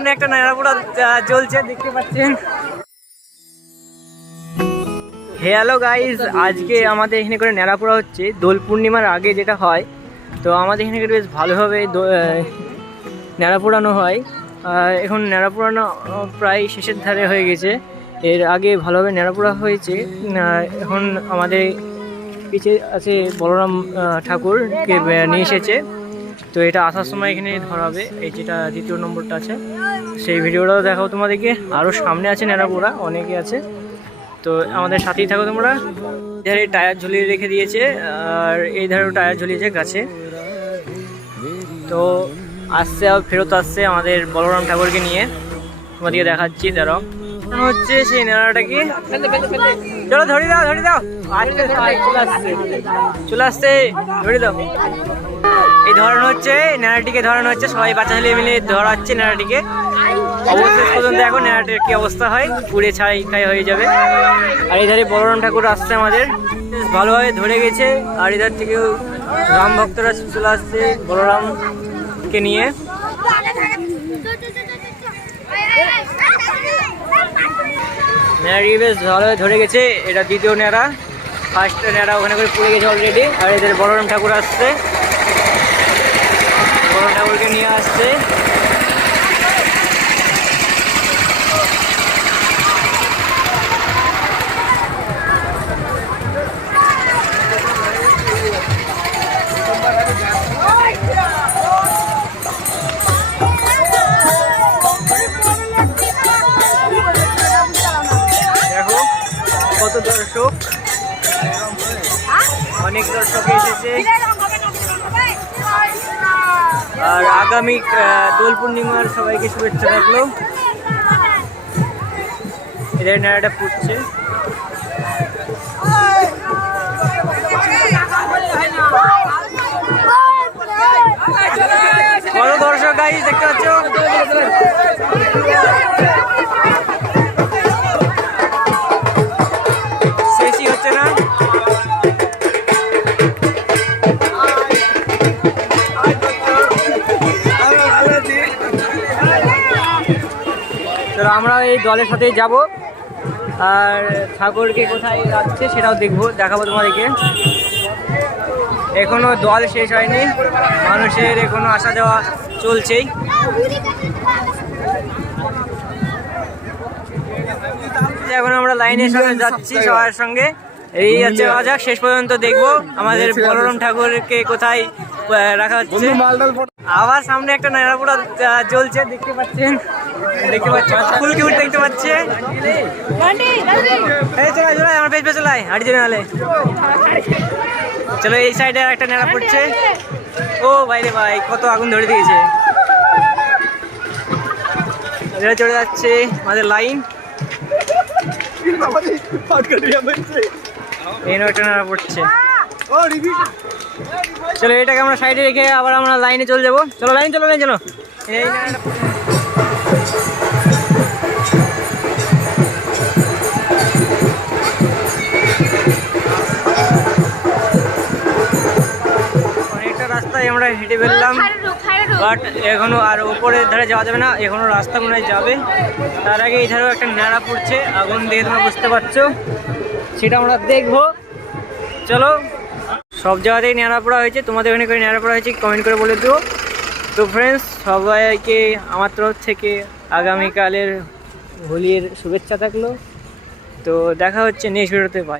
সামনে একটা নেড়াপোড়া চলছে, দেখতে পাচ্ছেন। হ্যালো গাইস, আজকে আমাদের এখানে করে নেড়াপোড়া হচ্ছে দোল পূর্ণিমার আগে যেটা হয়। তো আমাদের এখানে বেশ ভালোভাবে নেড়া পোড়ানো হয়। এখন নেড়া পোড়ানো প্রায় শেষের ধারে হয়ে গেছে। এর আগে ভালোভাবে নেড়া পোড়া হয়েছে। এখন আমাদের পিছে আছে বলরাম ঠাকুরকে নিয়ে এসেছে। তো এটা আসার সময় এখানে ধরাবে, এই যেটা দ্বিতীয় নম্বরটা আছে সেই ভিডিওটাও দেখাবো তোমাদেরকে। আরও সামনে আছে নেড়া পোড়া, অনেকে আছে, তো আমাদের সাথেই থাকো তোমরা। ধারে টায়ার ঝুলিয়ে রেখে দিয়েছে, আর এই ধারেও টায়ার ঝুলিয়েছে গাছে। তো আসছে, আবার ফেরত আসছে আমাদের বলরাম ঠাকুরকে নিয়ে, তোমাদেরকে দেখাচ্ছি। দাঁড়াও, হচ্ছে সেই নেড়াটাকে, চলো ধরে দাও, ধরে দাও, চলে আসছে, ধরে দাও। এই ধরানো হচ্ছে নেড়াটিকে, ধরানো হচ্ছে, সবাই বাচ্চা ছেলে মিলে ধরাচ্ছে নেড়াটিকে। অবশেষ পর্যন্ত এখন নেড়াটির কি অবস্থা হয়, পুড়ে ছাই খাই হয়ে যাবে। আর এধারে বলরাম ঠাকুর আসছে আমাদের, ভালোভাবে ধরে গেছে। আর এধার থেকেও রাম ভক্তরা চলে আসছে বলরামকে নিয়ে। নেড়াটি বেশ ভালোভাবে ধরে গেছে, এটা দ্বিতীয় নেড়া। ফার্স্ট নেড়া ওখানে করে পড়ে গেছে অলরেডি। আর এদের বলরাম ঠাকুর আসছে, বলরাম ঠাকুরকে নিয়ে আসছে। দেখো কত দর্শক, অনেক দর্শক এসেছে। আর আগামী দোল পূর্ণিমার সবাইকে শুভেচ্ছা থাকলো। এদের নেড়াটা ফুটছে। কত দর্শক গাইস দেখতে পাচ্ছ। শেষই হচ্ছে না। তো আমরা এই দলের সাথেই যাব, আর ঠাকুরকে কোথায় যাচ্ছে সেটাও দেখাবো তোমাদেরকে। এখনো দল শেষ হয়নি, মানুষের এখনো আসা যাওয়া চলছেই। এখন আমরা লাইনের সঙ্গে যাচ্ছি সবার সঙ্গে। এই হচ্ছে যাক, শেষ পর্যন্ত দেখবো আমাদের বলরাম ঠাকুরকে কোথায় রাখা হচ্ছে। আবার সামনে একটা নেড়াপোড়া চলছে, দেখতে পাচ্ছেন, দেখতে পাচ্ছেন ফুল কিউট দেখতে পাচ্ছে। আমার পেজ পেছনে হাঁটি চলে নালে। চলো এই সাইডে একটা নেড়া পড়ছে। ও ভাই রে ভাই, কত আগুন ধরে দিয়েছে। চলে যাচ্ছে আমাদের লাইন, একটা নেড়া পড়ছে। চলো এটাকে আমরা সাইডে রেখে আবার আমরা লাইনে চলে যাবো। চলো লাইন, চলো লাইন, চলো। এই অনেকটা রাস্তায় আমরা হেঁটে ফেললাম, বাট এখনো আর উপরের ধারে যাওয়া যাবে না, এখনো রাস্তা মনে হয় যাবে। তার আগে এই ধারেও একটা নেড়া পড়ছে, আগুন দিয়ে তোমরা বুঝতে পারছো, সেটা আমরা দেখবো। চলো, সব জায়গাতেই নেড়া পড়া হয়েছে, তোমাদের ওখানে করে নেড়া পড়া হয়েছে কমেন্ট করে বলে দিও। তো ফ্রেন্ডস, সবাইকে আমার তরফ থেকে আগামীকালের হোলির শুভেচ্ছা থাকলো। তো দেখা হচ্ছে নেক্সট ভিডিওতে। বাই।